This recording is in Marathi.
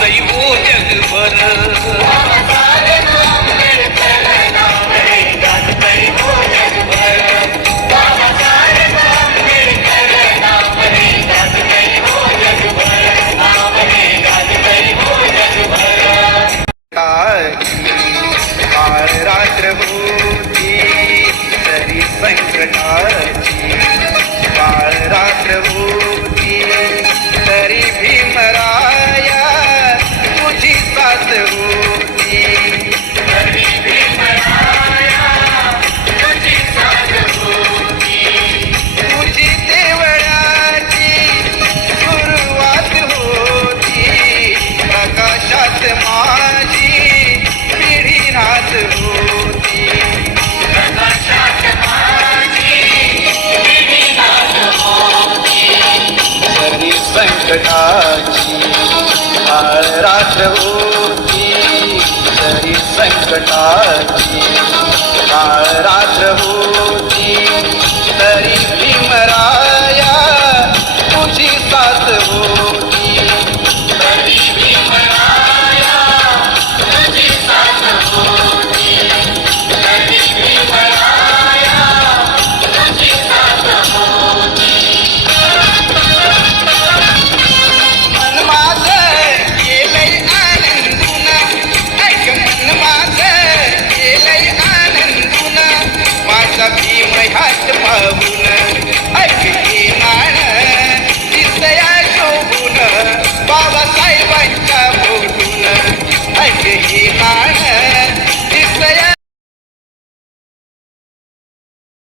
даю संकटाची काळ रात्र होती तरी संकटाची काळ रात्र होती 你看。